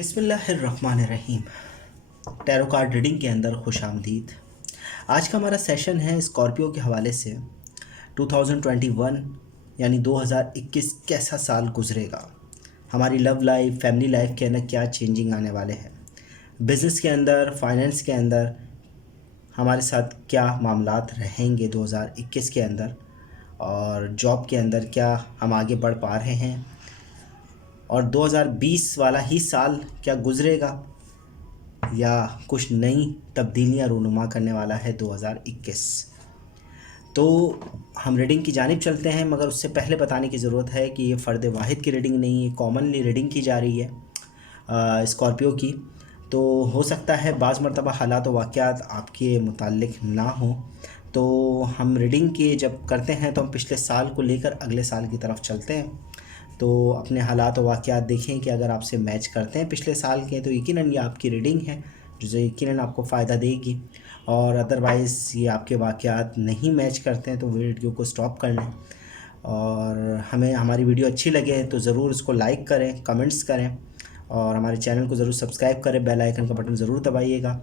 बिस्मिल्लाहिर्रहमानिर्रहीम। Tarot card reading के अंदर खुशामदीद। आज का हमारा सेशन है स्कॉर्पियो के हवाले से 2021 यानी 2021 कैसा साल गुजरेगा, हमारी लव लाइफ फैमिली लाइफ के अंदर क्या चेंजिंग आने वाले हैं, बिज़नेस के अंदर फाइनेंस के अंदर हमारे साथ क्या मामलात रहेंगे 2021 के अंदर, और जॉब के अंदर क्या हम आगे बढ़ पा रहे हैं, और 2020 वाला ही साल क्या गुजरेगा या कुछ नई तब्दीलियां रूनुमा करने वाला है 2021। तो हम रीडिंग की जानिब चलते हैं, मगर उससे पहले बताने की ज़रूरत है कि ये फ़र्द वाहिद की रीडिंग नहीं है, कॉमनली रीडिंग की जा रही है स्कॉर्पियो की। तो हो सकता है बाज़ मरतबा हालात व वाक़यात आपके मुताल्लिक ना हो, तो हम रीडिंग के जब करते हैं तो हम पिछले साल को लेकर अगले साल की तरफ चलते हैं। तो अपने हालात व वाक़यात देखें कि अगर आपसे मैच करते हैं पिछले साल के, तो यकीनन ये आपकी रीडिंग है जो यकीनन आपको फ़ायदा देगी, और अदरवाइज़ ये आपके वाक़यात नहीं मैच करते हैं तो वीडियो को स्टॉप कर लें। और हमें हमारी वीडियो अच्छी लगे तो ज़रूर इसको लाइक करें, कमेंट्स करें, और हमारे चैनल को ज़रूर सब्सक्राइब करें, बेल आइकन का बटन ज़रूर दबाइएगा।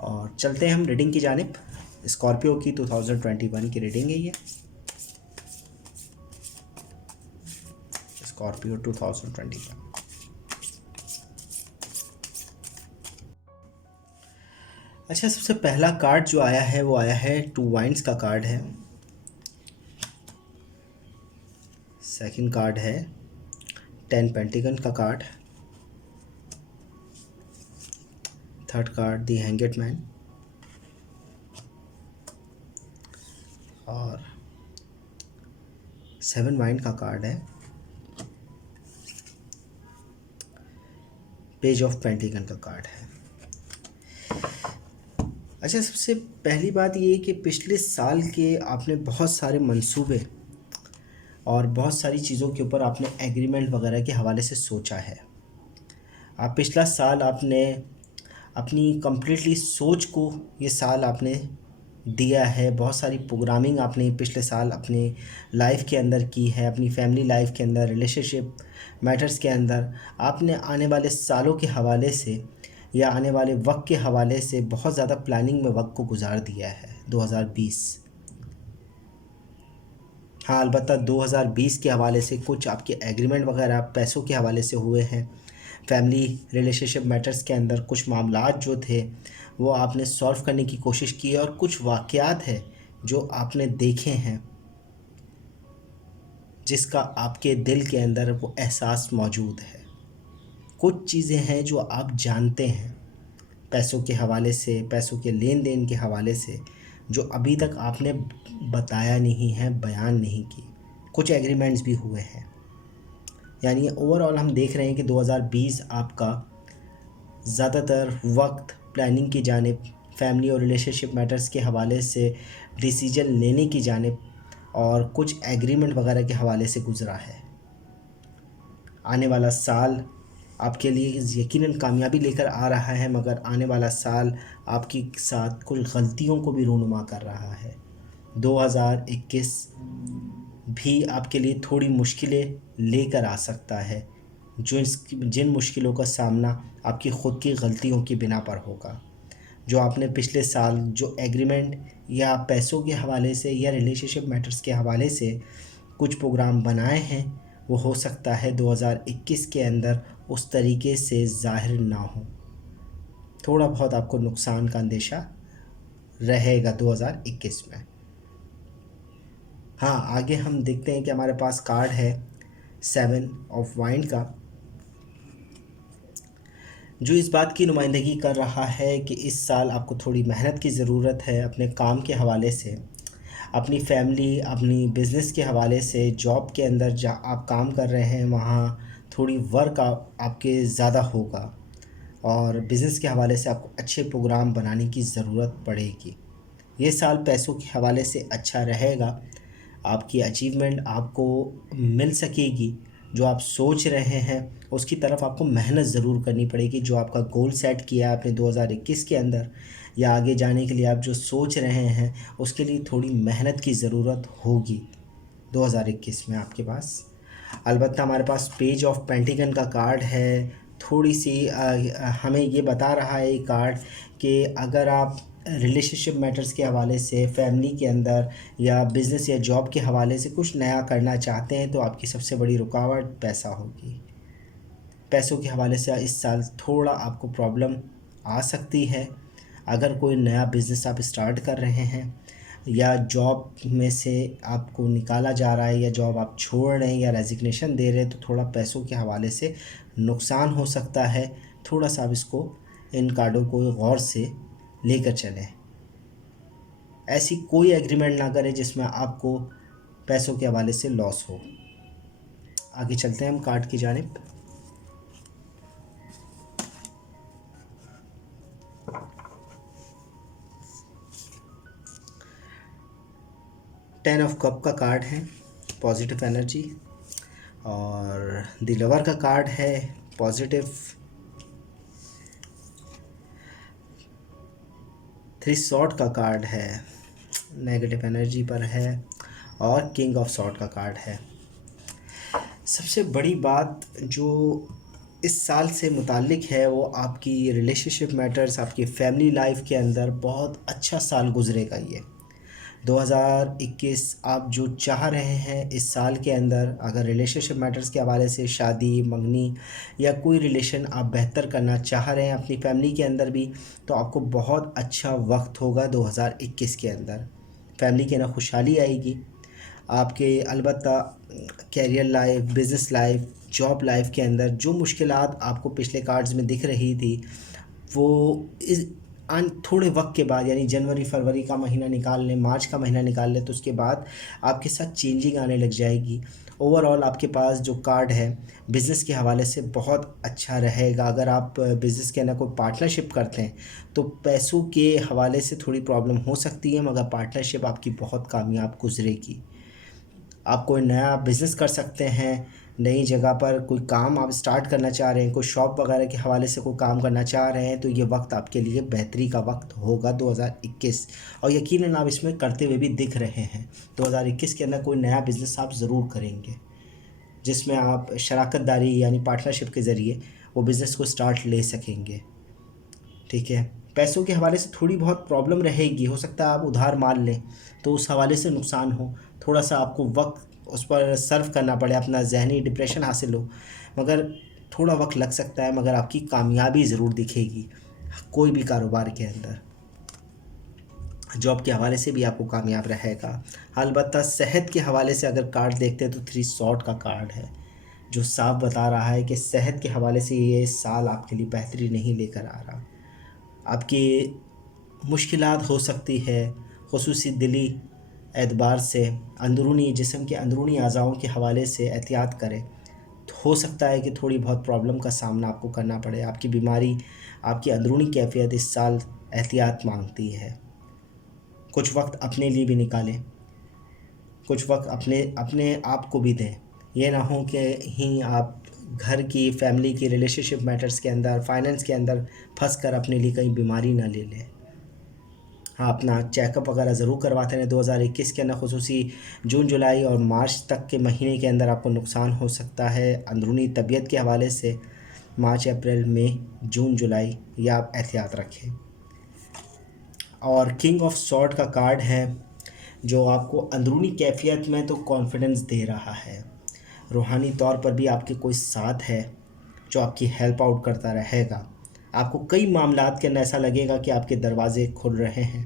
और चलते हैं हम रीडिंग की जानिब। स्कॉर्पियो की 2021 की रीडिंग है ये, स्कॉर्पियो 2021। अच्छा, सबसे पहला कार्ड जो आया है वो आया है 2 वाइंड्स का कार्ड है। सेकंड कार्ड है 10 पेंटिकल का card. Third card the hanged man, और 7 वाइंड का कार्ड है पेज ऑफ पेंटिकल का कार्ड है। अच्छा, सबसे पहली बात ये कि पिछले साल के आपने बहुत सारे मंसूबे और बहुत सारी चीज़ों के ऊपर आपने एग्रीमेंट वगैरह के हवाले से सोचा है। आप पिछला साल आपने अपनी कम्प्लीटली सोच को ये साल आपने दिया है। बहुत सारी प्रोग्रामिंग आपने पिछले साल अपने लाइफ के अंदर की है, अपनी फैमिली लाइफ के अंदर, रिलेशनशिप मैटर्स के अंदर। आपने आने वाले सालों के हवाले से या आने वाले वक्त के हवाले से बहुत ज़्यादा प्लानिंग में वक्त को गुजार दिया है 2020। हाँ, अलबत्ता 2020 के हवाले से कुछ आपके एग्रीमेंट वगैरह पैसों के हवाले से हुए हैं। फैमिली रिलेशनशिप मैटर्स के अंदर कुछ मामलात जो थे वो आपने सॉल्व करने की कोशिश की है, और कुछ वाक़यात है जो आपने देखे हैं जिसका आपके दिल के अंदर वो एहसास मौजूद है। कुछ चीज़ें हैं जो आप जानते हैं पैसों के हवाले से, पैसों के लेन देन के हवाले से, जो अभी तक आपने बताया नहीं है, बयान नहीं की। कुछ एग्रीमेंट्स भी हुए हैं। यानी ओवरऑल हम देख रहे हैं कि 2020 आपका ज़्यादातर वक्त प्लानिंग की जानिब, फैमिली और रिलेशनशिप मैटर्स के हवाले से डिसीजन लेने की जानिब और कुछ एग्रीमेंट वगैरह के हवाले से गुज़रा है। आने वाला साल आपके लिए यकीनन कामयाबी लेकर आ रहा है, मगर आने वाला साल आपके साथ कुछ गलतियों को भी रूनुमा कर रहा है। 2021 भी आपके लिए थोड़ी मुश्किलें लेकर आ सकता है, जिन मुश्किलों का सामना आपकी ख़ुद की गलतियों की बिना पर होगा। जो आपने पिछले साल जो एग्रीमेंट या पैसों के हवाले से या रिलेशनशिप मैटर्स के हवाले से कुछ प्रोग्राम बनाए हैं, वो हो सकता है 2021 के अंदर उस तरीके से ज़ाहिर ना हो। थोड़ा बहुत आपको नुकसान का अंदेशा रहेगा 2021 में। हाँ, आगे हम देखते हैं कि हमारे पास कार्ड है 7 ऑफ वाइंड का, जो इस बात की नुमाइंदगी कर रहा है कि इस साल आपको थोड़ी मेहनत की ज़रूरत है अपने काम के हवाले से, अपनी फैमिली, अपनी बिज़नेस के हवाले से। जॉब के अंदर जहाँ आप काम कर रहे हैं वहाँ थोड़ी वर्क आपके ज़्यादा होगा, और बिज़नेस के हवाले से आपको अच्छे प्रोग्राम बनाने की ज़रूरत पड़ेगी। ये साल पैसों के हवाले से अच्छा रहेगा, आपकी अचीवमेंट आपको मिल सकेगी। जो आप सोच रहे हैं उसकी तरफ आपको मेहनत ज़रूर करनी पड़ेगी। जो आपका गोल सेट किया है आपने 2021 के अंदर, या आगे जाने के लिए आप जो सोच रहे हैं उसके लिए थोड़ी मेहनत की ज़रूरत होगी 2021 में आपके पास। अलबत्ता हमारे पास पेज ऑफ पेंटिकल का कार्ड है, थोड़ी सी हमें ये बता रहा है ये कार्ड कि अगर आप रिलेशनशिप मैटर्स के हवाले से, फैमिली के अंदर या बिज़नेस या जॉब के हवाले से कुछ नया करना चाहते हैं तो आपकी सबसे बड़ी रुकावट पैसा होगी। पैसों के हवाले से इस साल थोड़ा आपको प्रॉब्लम आ सकती है। अगर कोई नया बिज़नेस आप स्टार्ट कर रहे हैं या जॉब में से आपको निकाला जा रहा है या जॉब आप छोड़ रहे हैं या रेजिग्नेशन दे रहे हैं तो थोड़ा पैसों के हवाले से नुकसान हो सकता है। थोड़ा सा आप इसको, इन कार्डों को गौर से लेकर चलें। ऐसी कोई एग्रीमेंट ना करें जिसमें आपको पैसों के हवाले से लॉस हो। आगे चलते हैं हम कार्ड की जानिब। टेन ऑफ कप का कार्ड है, पॉजिटिव एनर्जी। और द लवर का कार्ड है, पॉजिटिव। थ्री सॉर्ड का कार्ड है, नेगेटिव एनर्जी पर है। और किंग ऑफ सॉर्ड का कार्ड है। सबसे बड़ी बात जो इस साल से मुताल्लिक है वो आपकी रिलेशनशिप मैटर्स, आपकी फैमिली लाइफ के अंदर बहुत अच्छा साल गुजरेगा। ये 2021 आप जो चाह रहे हैं इस साल के अंदर, अगर रिलेशनशिप मैटर्स के हवाले से शादी, मंगनी या कोई रिलेशन आप बेहतर करना चाह रहे हैं अपनी फैमिली के अंदर भी, तो आपको बहुत अच्छा वक्त होगा 2021 के अंदर। फैमिली के अंदर खुशहाली आएगी आपके। अलबत्ता career life, business life, job life के अंदर जो मुश्किलात आपको पिछले कार्ड्स में दिख रही थी वो इस थोड़े वक्त के बाद, यानी जनवरी फरवरी का महीना निकाल लें, मार्च का महीना निकाल लें, तो उसके बाद आपके साथ चेंजिंग आने लग जाएगी। ओवरऑल आपके पास जो कार्ड है बिज़नेस के हवाले से बहुत अच्छा रहेगा। अगर आप बिज़नेस के अंदर कोई पार्टनरशिप करते हैं तो पैसों के हवाले से थोड़ी प्रॉब्लम हो सकती है, मगर पार्टनरशिप आपकी बहुत कामयाब गुजरेगी। आप कोई नया बिज़नेस कर सकते हैं, नई जगह पर कोई काम आप स्टार्ट करना चाह रहे हैं, कोई शॉप वगैरह के हवाले से कोई काम करना चाह रहे हैं, तो ये वक्त आपके लिए बेहतरी का वक्त होगा 2021। और यकीनन आप इसमें करते हुए भी दिख रहे हैं। 2021 के अंदर कोई नया बिज़नेस आप ज़रूर करेंगे जिसमें आप शराकत दारी यानी पार्टनरशिप के ज़रिए वो बिज़नेस को स्टार्ट ले सकेंगे। ठीक है। पैसों के हवाले से थोड़ी बहुत प्रॉब्लम रहेगी, हो सकता है आप उधार माल लें तो उस हवाले से नुकसान हो, थोड़ा सा आपको वक्त उस पर सर्व करना पड़े, अपना जहनी डिप्रेशन हासिल हो, मगर थोड़ा वक्त लग सकता है, मगर आपकी कामयाबी ज़रूर दिखेगी कोई भी कारोबार के अंदर। जॉब के हवाले से भी आपको कामयाब रहेगा। अलबत्ता सेहत के हवाले से अगर कार्ड देखते हैं तो थ्री सॉर्ड का कार्ड है जो साफ बता रहा है कि सेहत के हवाले से ये साल आपके लिए बेहतरी नहीं लेकर आ रहा। आपकी मुश्किलात हो सकती है, ख़ुसूसी दिली एतबार से, अंदरूनी जिस्म के अंदरूनी अज़ाओं के हवाले से एहतियात करें। तो हो सकता है कि थोड़ी बहुत प्रॉब्लम का सामना आपको करना पड़े। आपकी बीमारी, आपकी अंदरूनी कैफियत इस साल एहतियात मांगती है। कुछ वक्त अपने लिए भी निकालें, कुछ वक्त अपने अपने आप को भी दें। ये ना हो कि ही आप घर की, फैमिली की, रिलेशनशिप मैटर्स के अंदर, फाइनेंस के अंदर फंस कर अपने लिए कहीं बीमारी ना ले लें। हाँ, अपना चेकअप वगैरह ज़रूर करवाते रहें। 2021 के अंदर ख़ुसूसी जून जुलाई और मार्च तक के महीने के अंदर आपको नुकसान हो सकता है अंदरूनी तबीयत के हवाले से। मार्च, अप्रैल, मई, जून, जुलाई या आप एहतियात रखें। और किंग ऑफ सॉर्ड का कार्ड है जो आपको अंदरूनी कैफियत में तो कॉन्फिडेंस दे रहा है, रूहानी तौर पर भी आपके कोई साथ है जो आपकी हेल्प आउट करता रहेगा। आपको कई मामलात के अंदर ऐसा लगेगा कि आपके दरवाज़े खुल रहे हैं,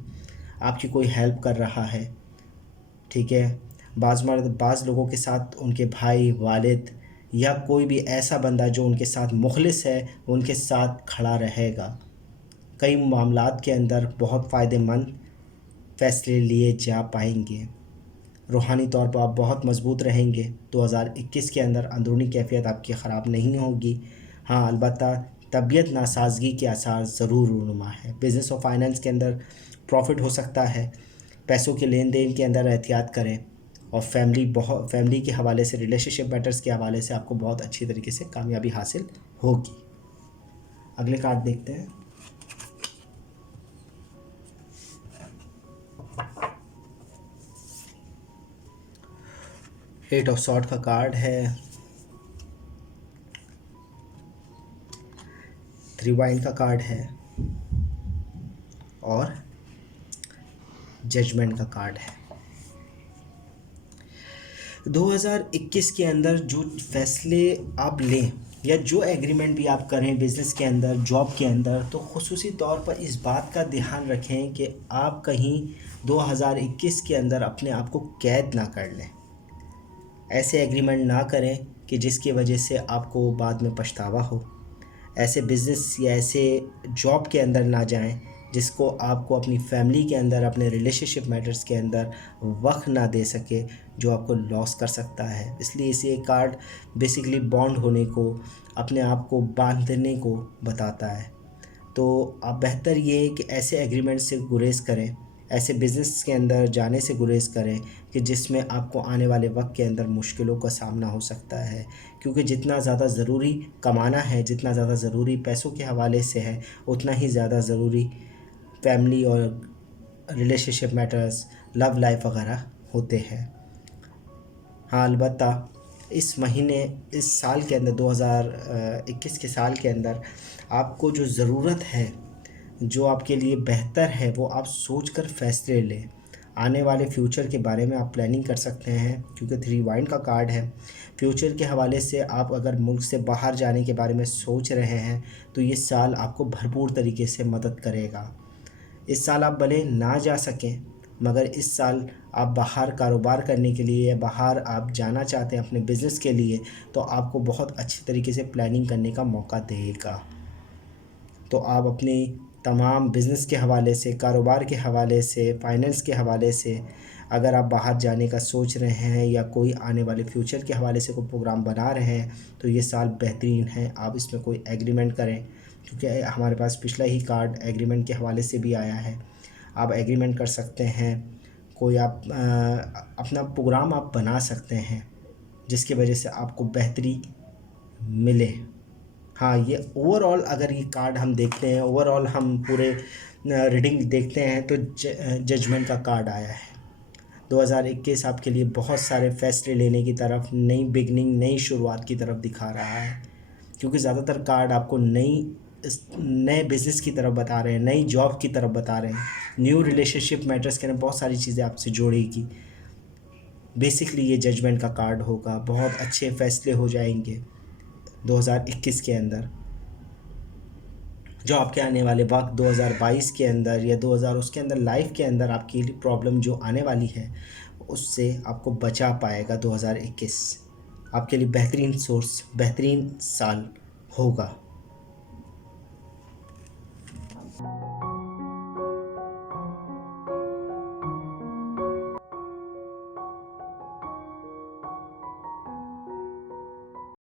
आपकी कोई हेल्प कर रहा है। ठीक है। बाज़ मर्द बाज़ लोगों के साथ उनके भाई, वालिद या कोई भी ऐसा बंदा जो उनके साथ मुखलिस है उनके साथ खड़ा रहेगा। कई मामलात के अंदर बहुत फ़ायदेमंद फ़ैसले लिए जा पाएंगे। रूहानी तौर पर आप बहुत मज़बूत रहेंगे। 2021 के अंदर अंदरूनी कैफियत आपकी ख़राब नहीं होगी। हाँ, अलबत्ता तबीयत नासाज़गी के आसार ज़रूर रूनुमा है। बिज़नेस और फाइनेंस के अंदर प्रॉफिट हो सकता है। पैसों के लेन देन के अंदर एहतियात करें। और फैमिली के हवाले से, रिलेशनशिप मैटर्स के हवाले से आपको बहुत अच्छी तरीके से कामयाबी हासिल होगी। अगले कार्ड देखते हैं। एट ऑफ सॉर्ड का कार्ड है, रिवाइंड का कार्ड है और जजमेंट का कार्ड है। 2021 के अंदर जो फैसले आप लें या जो एग्रीमेंट भी आप करें बिज़नेस के अंदर, जॉब के अंदर, तो खुसूसी तौर पर इस बात का ध्यान रखें कि आप कहीं 2021 के अंदर अपने आप को कैद ना कर लें। ऐसे एग्रीमेंट ना करें कि जिसकी वजह से आपको बाद में पछतावा हो। ऐसे बिज़नेस या ऐसे जॉब के अंदर ना जाएं जिसको आपको अपनी फैमिली के अंदर, अपने रिलेशनशिप मैटर्स के अंदर वक्त ना दे सके, जो आपको लॉस कर सकता है। इसलिए इसे कार्ड बेसिकली बॉन्ड होने को, अपने आप को बांधने को बताता है। तो आप बेहतर ये है कि ऐसे एग्रीमेंट से गुरेज करें, ऐसे बिज़नेस के अंदर जाने से गुरेज करें कि जिसमें आपको आने वाले वक्त के अंदर मुश्किलों का सामना हो सकता है। क्योंकि जितना ज़्यादा ज़रूरी कमाना है, जितना ज़्यादा ज़रूरी पैसों के हवाले से है, उतना ही ज़्यादा ज़रूरी फैमिली और रिलेशनशिप मैटर्स, लव लाइफ वगैरह होते हैं। हाँ, अलबत्ता इस महीने, इस साल के अंदर 2021 के साल के अंदर आपको जो ज़रूरत है, जो आपके लिए बेहतर है, वो आप सोचकर फ़ैसले लें। आने वाले फ्यूचर के बारे में आप प्लानिंग कर सकते हैं, क्योंकि थ्री वाइंड का कार्ड है। फ्यूचर के हवाले से आप अगर मुल्क से बाहर जाने के बारे में सोच रहे हैं तो ये साल आपको भरपूर तरीके से मदद करेगा। इस साल आप भले ना जा सकें, मगर इस साल आप बाहर कारोबार करने के लिए या बाहर आप जाना चाहते हैं अपने बिज़नेस के लिए, तो आपको बहुत अच्छी तरीके से प्लानिंग करने का मौका देगा। तो आप अपनी तमाम बिज़नेस के हवाले से, कारोबार के हवाले से, फाइनेंस के हवाले से अगर आप बाहर जाने का सोच रहे हैं या कोई आने वाले फ्यूचर के हवाले से कोई प्रोग्राम बना रहे हैं, तो ये साल बेहतरीन है। आप इसमें कोई एग्रीमेंट करें, क्योंकि हमारे पास पिछला ही कार्ड एग्रीमेंट के हवाले से भी आया है। आप एग्रीमेंट कर सकते हैं, कोई आप अपना प्रोग्राम आप बना सकते हैं जिसकी वजह से आपको बेहतरी मिले। हाँ, ये ओवरऑल अगर ये कार्ड हम देखते हैं, ओवरऑल हम पूरे रीडिंग देखते हैं तो जजमेंट का कार्ड आया है। 2021 आपके लिए बहुत सारे फैसले लेने की तरफ, नई बिगनिंग, नई शुरुआत की तरफ दिखा रहा है, क्योंकि ज़्यादातर कार्ड आपको नए बिज़नेस की तरफ बता रहे हैं, नई जॉब की तरफ बता रहे हैं, न्यू रिलेशनशिप मैटर्स के अंदर बहुत सारी चीज़ें आपसे जोड़ेगी। बेसिकली ये जजमेंट का कार्ड होगा। बहुत अच्छे फ़ैसले हो जाएंगे 2021 के अंदर, जो आपके आने वाले वक्त 2022 के अंदर या 2000 उसके अंदर लाइफ के अंदर आपकी प्रॉब्लम जो आने वाली है उससे आपको बचा पाएगा। 2021 आपके लिए बेहतरीन सोर्स, बेहतरीन साल होगा।